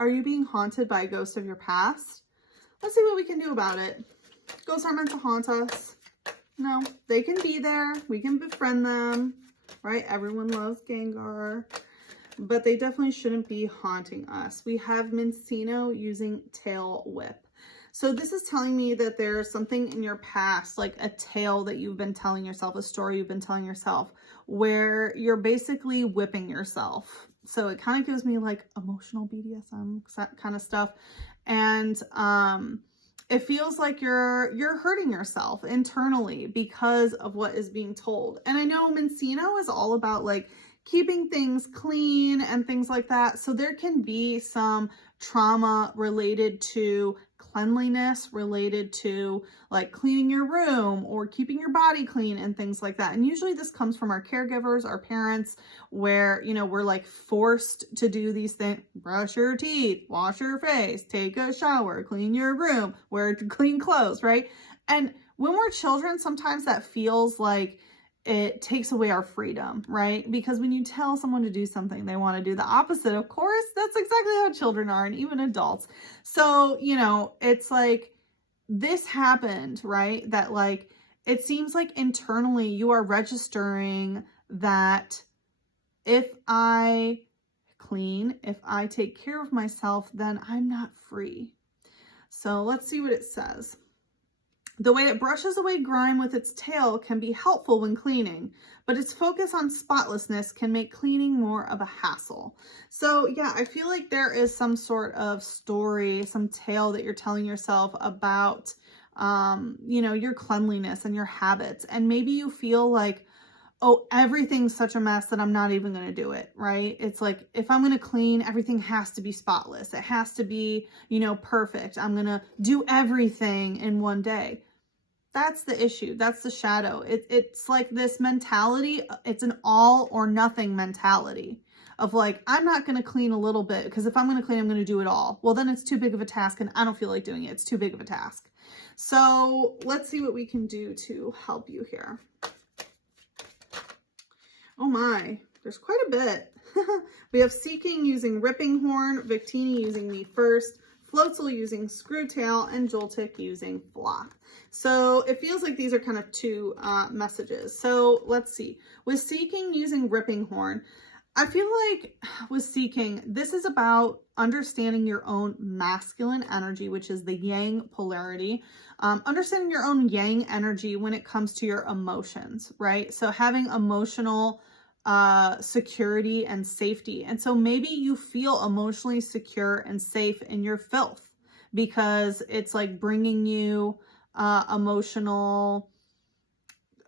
Are you being haunted by a ghost of your past? Let's see what we can do about it. Ghosts aren't meant to haunt us. No, they can be there. We can befriend them, right? Everyone loves Gengar, but they definitely shouldn't be haunting us. We have Mincino using Tail Whip. So this is telling me that there's something in your past, like a tale that you've been telling yourself, a story you've been telling yourself, where you're basically whipping yourself. So it kind of gives me like emotional BDSM kind of stuff. And it feels like you're hurting yourself internally because of what is being told. And I know Mincino is all about like keeping things clean and things like that. So there can be some trauma related to cleanliness, related to like cleaning your room or keeping your body clean and things like that. And usually this comes from our caregivers, our parents, where, you know, we're like forced to do these things: brush your teeth, wash your face, take a shower, clean your room, wear clean clothes, right? And when we're children, sometimes that feels like it takes away our freedom, right? Because when you tell someone to do something, they want to do the opposite. Of course, that's exactly how children are, and even adults. So, you know, it's like this happened, right? That like, it seems like internally you are registering that if I clean, if I take care of myself, then I'm not free. So let's see what it says. The way it brushes away grime with its tail can be helpful when cleaning, but its focus on spotlessness can make cleaning more of a hassle. So yeah, I feel like there is some sort of story, some tale that you're telling yourself about, you know, your cleanliness and your habits. And maybe you feel like, oh, everything's such a mess that I'm not even going to do it, right? It's like, if I'm going to clean, everything has to be spotless. It has to be, you know, perfect. I'm going to do everything in one day. That's the issue. That's the shadow. It's like this mentality. It's an all or nothing mentality of like, I'm not going to clean a little bit because if I'm going to clean, I'm going to do it all. Well, then it's too big of a task and I don't feel like doing it. It's too big of a task. So let's see what we can do to help you here. Oh my, there's quite a bit. We have Seeking using Ripping Horn, Victini using Me First, Floatzel using Screwtail, and Joltik using Flop. So it feels like these are kind of two messages. So let's see. With Seeking using Ripping Horn, I feel like with Seeking, this is about understanding your own masculine energy, which is the yang polarity. Understanding your own yang energy when it comes to your emotions, right? So having emotional security and safety. And so maybe you feel emotionally secure and safe in your filth because it's like bringing you emotional,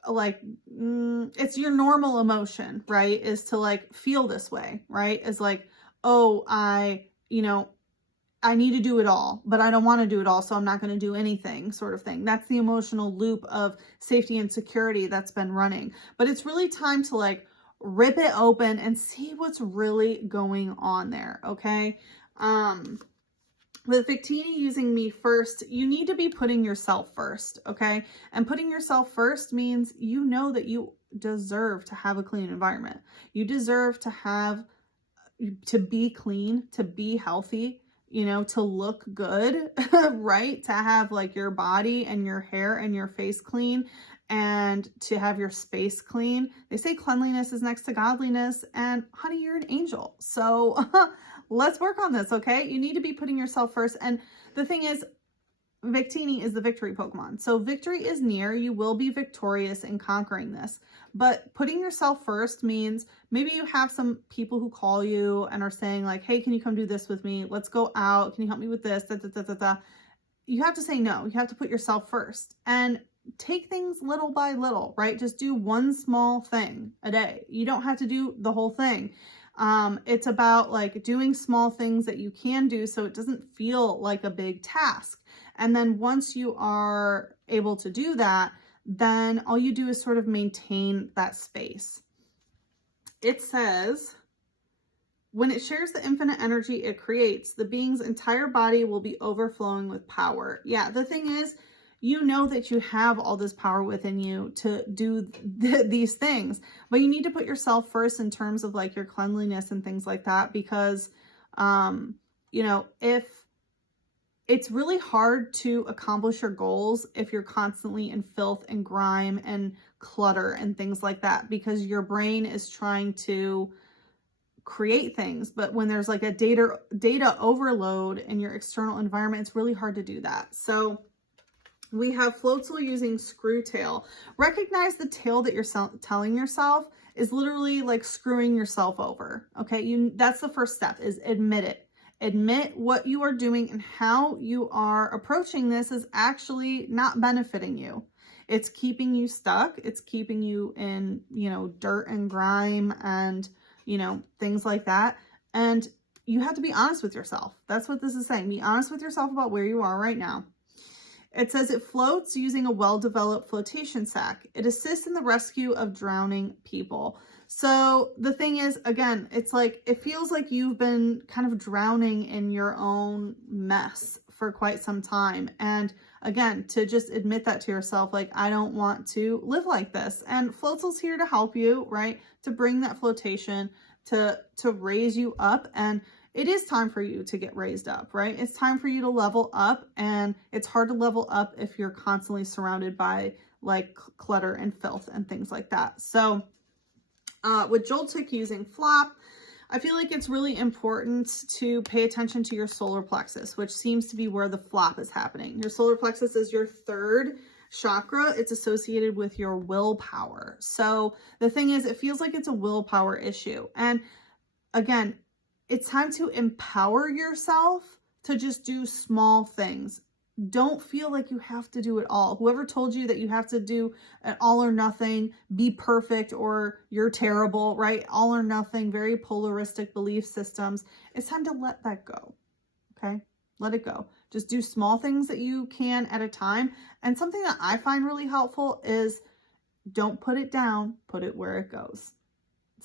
like it's your normal emotion, right? Is to like feel this way, right? Is like, oh, I need to do it all, but I don't want to do it all, so I'm not going to do anything, sort of thing. That's the emotional loop of safety and security that's been running. But it's really time to like rip it open and see what's really going on there, okay? With Victini using Me First, you need to be putting yourself first, okay? And putting yourself first means you know that you deserve to have a clean environment. You deserve to be clean, to be healthy, you know, to look good, right? To have like your body and your hair and your face clean and to have your space clean. They say cleanliness is next to godliness, and honey, you're an angel. So let's work on this, okay? You need to be putting yourself first. And the thing is, Victini is the victory Pokemon. So victory is near. You will be victorious in conquering this. But putting yourself first means maybe you have some people who call you and are saying like, hey, can you come do this with me? Let's go out. Can you help me with this? Da, da, da, da, da. You have to say no. You have to put yourself first and take things little by little, right? Just do one small thing a day. You don't have to do the whole thing. It's about like doing small things that you can do so it doesn't feel like a big task. And then once you are able to do that, then all you do is sort of maintain that space. It says, when it shares the infinite energy it creates, the being's entire body will be overflowing with power. Yeah, the thing is, you know that you have all this power within you to do these things, but you need to put yourself first in terms of like your cleanliness and things like that, because you know, if it's really hard to accomplish your goals if you're constantly in filth and grime and clutter and things like that, because your brain is trying to create things. But when there's like a data overload in your external environment, it's really hard to do that. So we have Floatzel using screw tail. Recognize the tail that you're telling yourself is literally like screwing yourself over. Okay, that's the first step, is admit it. Admit what you are doing and how you are approaching this is actually not benefiting you. It's keeping you stuck. It's keeping you in, you know, dirt and grime and, you know, things like that. And you have to be honest with yourself. That's what this is saying. Be honest with yourself about where you are right now. It says it floats using a well-developed flotation sac. It assists in the rescue of drowning people. So the thing is, again, it's like, it feels like you've been kind of drowning in your own mess for quite some time. And again, to just admit that to yourself, like, I don't want to live like this. And Floatzel's here to help you, right? To bring that flotation, to raise you up. And it is time for you to get raised up, right? It's time for you to level up, and it's hard to level up if you're constantly surrounded by like clutter and filth and things like that. So with Joltik using flop, I feel like it's really important to pay attention to your solar plexus, which seems to be where the flop is happening. Your solar plexus is your third chakra. It's associated with your willpower. So the thing is, it feels like it's a willpower issue. And again, it's time to empower yourself to just do small things. Don't feel like you have to do it all. Whoever told you that you have to do an all or nothing, be perfect, or you're terrible, right? All or nothing, very polaristic belief systems. It's time to let that go, okay? Let it go. Just do small things that you can at a time. And something that I find really helpful is don't put it down, put it where it goes.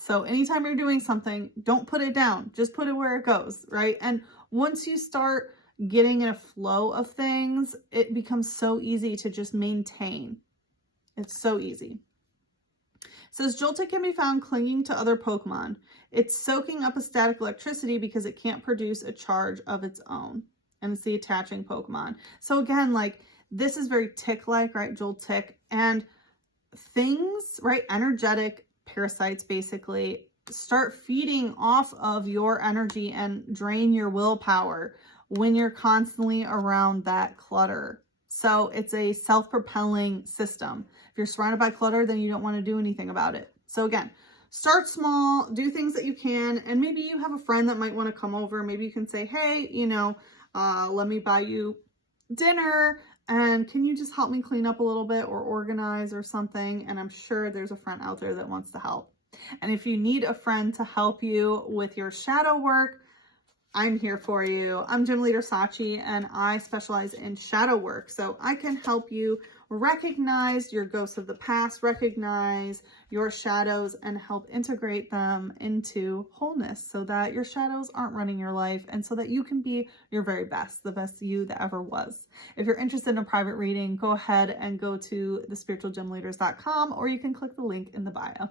So anytime you're doing something, don't put it down, just put it where it goes, right? And once you start getting in a flow of things, it becomes so easy to just maintain. It's so easy. It says Joltik can be found clinging to other Pokemon. It's soaking up a static electricity because it can't produce a charge of its own. And it's the attaching Pokemon. So again, like, this is very tick-like, right? Joltik. And things, right? Energetic parasites basically start feeding off of your energy and drain your willpower when you're constantly around that clutter. So it's a self-propelling system. If you're surrounded by clutter, then you don't want to do anything about it. So again, start small, do things that you can, and maybe you have a friend that might want to come over. Maybe you can say, hey, you know, let me buy you dinner, and can you just help me clean up a little bit or organize or something? And I'm sure there's a friend out there that wants to help. And if you need a friend to help you with your shadow work, I'm here for you. I'm Gym Leader Sachi, and I specialize in shadow work. So I can help you recognize your ghosts of the past, recognize your shadows, and help integrate them into wholeness so that your shadows aren't running your life, and so that you can be your very best, the best you that ever was. If you're interested in a private reading, go ahead and go to thespiritualgymleaders.com, or you can click the link in the bio.